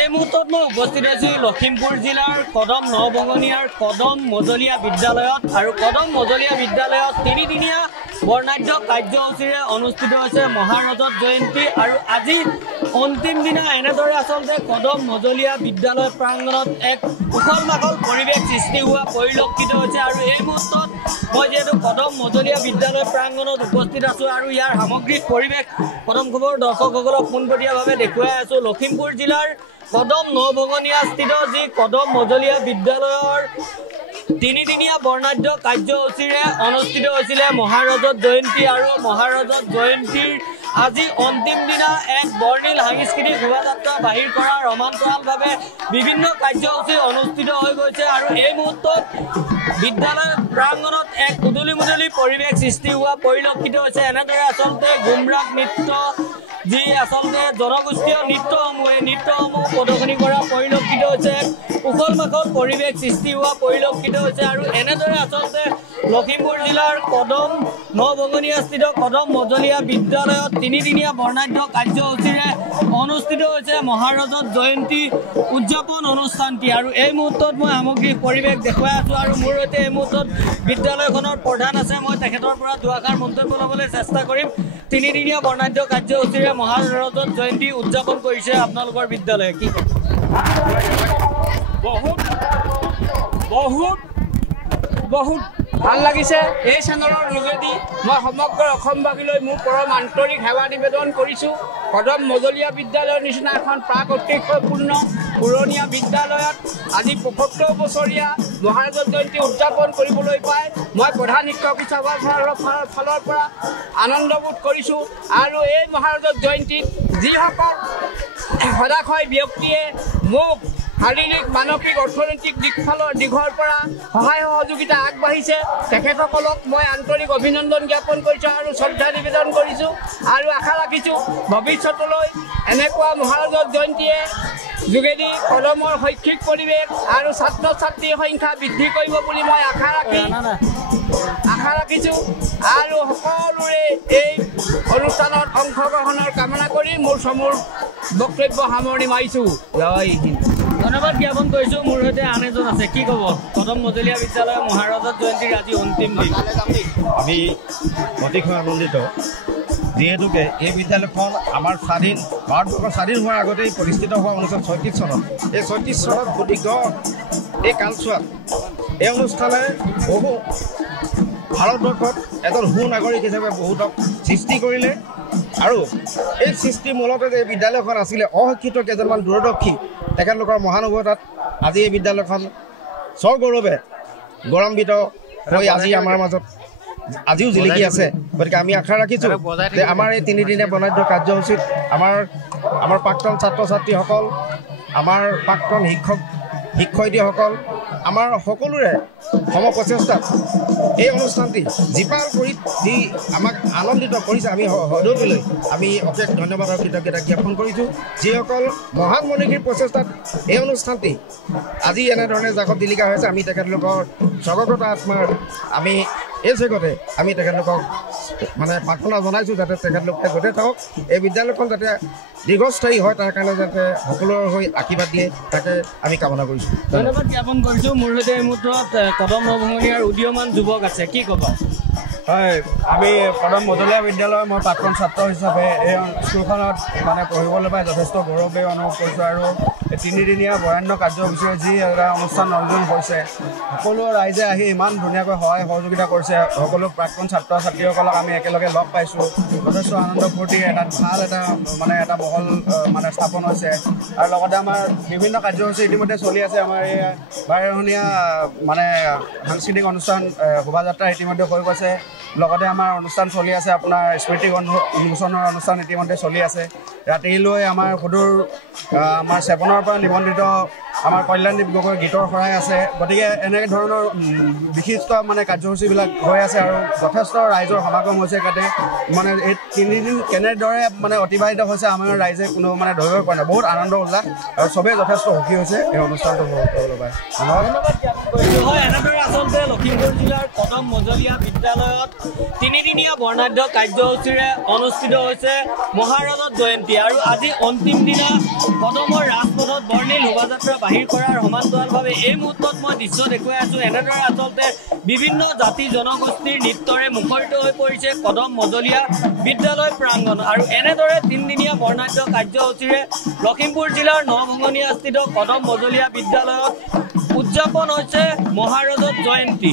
এই মুহূৰ্তত মই উপস্থিত আছো লখিমপুৰ জিলাৰ কদম নবঙনিয়াৰ কদম মজলীয়া বিদ্যালয়ত আৰু কদম মজলীয়া বিদ্যালয়ত তিনিদিনীয়া বৰ্ণাঢ্য কাৰ্যসূচীৰে অনুষ্ঠিত হৈছে মহাৰজত জয়ন্তী আৰু আজি অন্তিম দিনা এনেদৰে আচলতে কদম মজলীয়া বিদ্যালয় প্ৰাংগণত এক উখল মাখল পৰিৱেশ সৃষ্টি হোৱা পৰিলক্ষিত হৈছে আৰু এই মুহূৰ্তত মই যিহেতু কদম মজলীয়া বিদ্যালয় প্ৰাংগণত উপস্থিত আছো আৰু ইয়াৰ সামগ্ৰিক পৰিৱেশ কদম খবৰ দৰ্শকসকলক পোনপটীয়াভাৱে দেখুৱাই আছো লখিমপুৰ জিলাৰ কদম নবঙনিয়া স্থিত যি কদম মজলীয়া বিদ্যালয়ৰ তিনিদিনীয়া বৰ্ণাঢ্য কাৰ্যসূচীৰে অনুষ্ঠিত হৈছিলে মহাৰজত জয়ন্তী আৰু মহাৰজত জয়ন্তীৰ আজি অন্তিম দিনা এক বৰ্ণিল সাংস্কৃতিক শোভাযাত্ৰা বাহিৰ কৰা ৰমান্তৰালভাৱে বিভিন্ন কাৰ্যসূচী অনুষ্ঠিত হৈ গৈছে আৰু এই মুহূৰ্তত বিদ্যালয় প্ৰাংগণত এক উদুলি মুদলি পৰিৱেশ সৃষ্টি হোৱা পৰিলক্ষিত হৈছে। এনেদৰে আচলতে গুমৰাগ নৃত্য যি আচলতে জনগোষ্ঠীয় নৃত্যসমূহ এই নৃত্যসমূহ প্ৰদৰ্শনী কৰা পৰিলক্ষিত হৈছে, উখল মাখল পৰিৱেশ সৃষ্টি হোৱা পৰিলক্ষিত হৈছে আৰু এনেদৰে আচলতে লখিমপুৰ জিলাৰ কদম নবঙনিয়া স্থিত কদম মজলীয়া বিদ্যালয়ত তিনিদিনীয়া বৰ্ণাঢ্য কাৰ্যসূচীৰে অনুষ্ঠিত হৈছে মহাৰজত জয়ন্তী উদযাপন অনুষ্ঠানটি আৰু এই মুহূৰ্তত মই সামগ্ৰিক পৰিৱেশ দেখুৱাই আছো আৰু মোৰ সৈতে এই মুহূৰ্তত বিদ্যালয়খনৰ প্ৰধান আছে। মই তেখেতৰ পৰা দুআষাৰ মন্তব্য ল'বলৈ চেষ্টা কৰিম। তিনিদিনীয়া বৰ্ণাঢ্য কাৰ্যসূচীৰে মহাৰজত জয়ন্তী উদযাপন কৰিছে আপোনালোকৰ বিদ্যালয়ে, কি বহুত ভাল লাগিছে। এই চেনেলৰ যোগেদি মই সমগ্ৰ অসমবাসীলৈ মোৰ পৰম আন্তৰিক সেৱা নিবেদন কৰিছোঁ। কদম মজলীয়া বিদ্যালয়ৰ নিচিনা এখন প্ৰাক ঐতিহ্যপূৰ্ণ পুৰণীয়া বিদ্যালয়ত আজি ৭৫ বছৰীয়া মহাৰজত জয়ন্তী উদযাপন কৰিবলৈ পাই মই প্ৰধান শিক্ষক সভাৰ ফালৰ পৰা আনন্দবোধ কৰিছোঁ আৰু এই মহাৰজত জয়ন্তীত যিসকল সদাশয় ব্যক্তিয়ে মোক শাৰীৰিক মানসিক অৰ্থনৈতিক দিশৰ পৰা সহায় সহযোগিতা আগবাঢ়িছে তেখেতসকলক মই আন্তৰিক অভিনন্দন জ্ঞাপন কৰিছোঁ আৰু শ্ৰদ্ধা নিবেদন কৰিছোঁ আৰু আশা ৰাখিছোঁ ভৱিষ্যতলৈ এনেকুৱা মহাৰজত জয়ন্তীয়ে যোগেদি কদমৰ শৈক্ষিক পৰিৱেশ আৰু ছাত্ৰ ছাত্ৰীৰ সংখ্যা বৃদ্ধি কৰিব বুলি মই আশা ৰাখিছোঁ আৰু সকলোৰে এই অনুষ্ঠানত অংশগ্ৰহণৰ কামনা কৰি মোৰ চমুৰ বক্তব্য সামৰণি মাৰিছোঁ। জয় হিন্দ। ধন্যবাদ জ্ঞাপন কৰিছোঁ। মোৰ সৈতে আন এজন আছে, কি ক'ব? কদম মজলীয়া বিদ্যালয় মহাৰজত জয়ন্তীৰ আজি অন্তিম দিন। আমি অতিশয় আনন্দিত যিহেতুকে এই বিদ্যালয়খন আমাৰ ভাৰতবৰ্ষ স্বাধীন হোৱাৰ আগতেই প্ৰতিষ্ঠিত হোৱা 1936 চনত। এই 36 চনত সুদীৰ্ঘ এই কালচোৱাত এই অনুষ্ঠানে বহু ভাৰতবৰ্ষত এজন সুনাগৰিক হিচাপে বহুতক সৃষ্টি কৰিলে আৰু এই সৃষ্টি মূলতে যে বিদ্যালয়খন আছিলে অশিক্ষিত কেইজনমান দূৰদৰ্শী তেখেতলোকৰ মহানুভৱতাত আজি এই বিদ্যালয়খন স্বগৌৰৱে গৌৰৱান্বিত হৈ আজি আমাৰ মাজত আজিও জিলিকি আছে। গতিকে আমি আশা ৰাখিছোঁ যে আমাৰ এই তিনিদিনীয়া বৰ্ণাঢ্য কাৰ্যসূচীত আমাৰ প্ৰাক্তন ছাত্ৰ ছাত্ৰীসকল, আমাৰ প্ৰাক্তন শিক্ষয়িত্ৰীসকল, আমাৰ সকলোৰে সমপ্ৰচেষ্টাত এই অনুষ্ঠানটি জীপাল কৰি যি আমাক আনন্দিত কৰিছে আমি সদৌলৈ আমি অশেষ ধন্যবাদ আৰু কৃতজ্ঞতা জ্ঞাপন কৰিছোঁ। যিসকল মহান মনীষীৰ প্ৰচেষ্টাত এই অনুষ্ঠানটি আজি এনেধৰণে জাকত জিলিকা হৈছে আমি তেখেতলোকৰ স্বগত আত্মাৰ আমি এই জগতে আমি তেখেতলোকক মানে প্ৰাৰ্থনা জনাইছোঁ যাতে তেখেতলোকে গোটেই থাকক, এই বিদ্যালয়খন যাতে দীৰ্ঘস্থায়ী হয় তাৰ কাৰণে যাতে সকলোৰে হৈ আশীৰ্বাদ দিয়ে তাকে আমি কামনা কৰিছোঁ। ধন্যবাদ জ্ঞাপন কৰিছোঁ। মোৰ সৈতে এই মুহূৰ্তত কদম নবঙনিয়াৰ উদীয়মান যুৱক আছে, কি ক'ব? হয়, আমি কদম মজলীয়া বিদ্যালয়ৰ মই প্ৰাক্তন ছাত্ৰ হিচাপে এই স্কুলখনত মানে পঢ়িবলৈ পাই যথেষ্ট গৌৰৱে অনুভৱ কৰিছোঁ আৰু এই তিনিদিনীয়া বৰেণ্য কাৰ্যসূচীৰে যি এটা অনুষ্ঠান আয়োজন কৰিছে সকলো ৰাইজে আহি ইমান ধুনীয়াকৈ সহায় সহযোগিতা কৰিছে। সকলো প্ৰাক্তন ছাত্ৰ ছাত্ৰীসকলক আমি একেলগে লগ পাইছোঁ, যথেষ্ট আনন্দ ফূৰ্তি এটা ভাল এটা বহল মানে স্থাপন হৈছে আৰু লগতে আমাৰ বিভিন্ন কাৰ্যসূচী ইতিমধ্যে চলি আছে। আমাৰ এই বাৰেৰহণীয়া মানে সাংস্কৃতিক অনুষ্ঠান শোভাযাত্ৰা ইতিমধ্যে হৈ গৈছে, লগতে আমাৰ অনুষ্ঠান চলি আছে আপোনাৰ স্মৃতি উন্মোচনৰ অনুষ্ঠান ইতিমধ্যে চলি আছে। ৰাতিলৈ আমাৰ সুদূৰ আমাৰ 7ৰ পৰা নিবন্ধিত আমাৰ কল্যাণদীপ গগৈ গীতৰ শৰাই আছে। গতিকে এনে ধৰণৰ বিশিষ্ট মানে কাৰ্যসূচীবিলাক হৈ আছে আৰু যথেষ্ট ৰাইজৰ সমাগম হৈছে। যাতে মানে এই তিনিদিন কেনেদৰে মানে অতিবাহিত হৈছে আমাৰ ৰাইজে কোনো মানে ধৰিব পৰা নাই, বহুত আনন্দ উল্লাস আৰু চবেই যথেষ্ট সুখী হৈছে এই অনুষ্ঠানটো কৰিবলৈ পাই। এনেদৰে আচলতে লখিমপুৰ জিলাৰ কদম মজলীয়া বিদ্যালয়ত তিনিদিনীয়া বৰ্ণাঢ্য কাৰ্যসূচীৰে অনুষ্ঠিত হৈছে মহাৰজত জয়ন্তী আৰু আজি অন্তিম দিনা কদমৰ ৰাজপথত পাছত বৰ্ণিল শোভাযাত্ৰা বাহিৰ কৰাৰ সমান্তৰালভাৱে এই মুহূৰ্তত মই দৃশ্য দেখুৱাই আছোঁ। এনেদৰে আচলতে বিভিন্ন জাতি জনগোষ্ঠীৰ নৃত্যৰে মুখৰিত হৈ পৰিছে কদম মজলীয়া বিদ্যালয় প্ৰাংগণ। আৰু এনেদৰে 3দিনীয়া বৰ্ণাঢ্য কাৰ্যসূচীৰে লখিমপুৰ জিলাৰ নভঙনীয়াস্থিত কদম মজলীয়া বিদ্যালয়ত উদযাপন হৈছে মহাৰজত জয়ন্তী।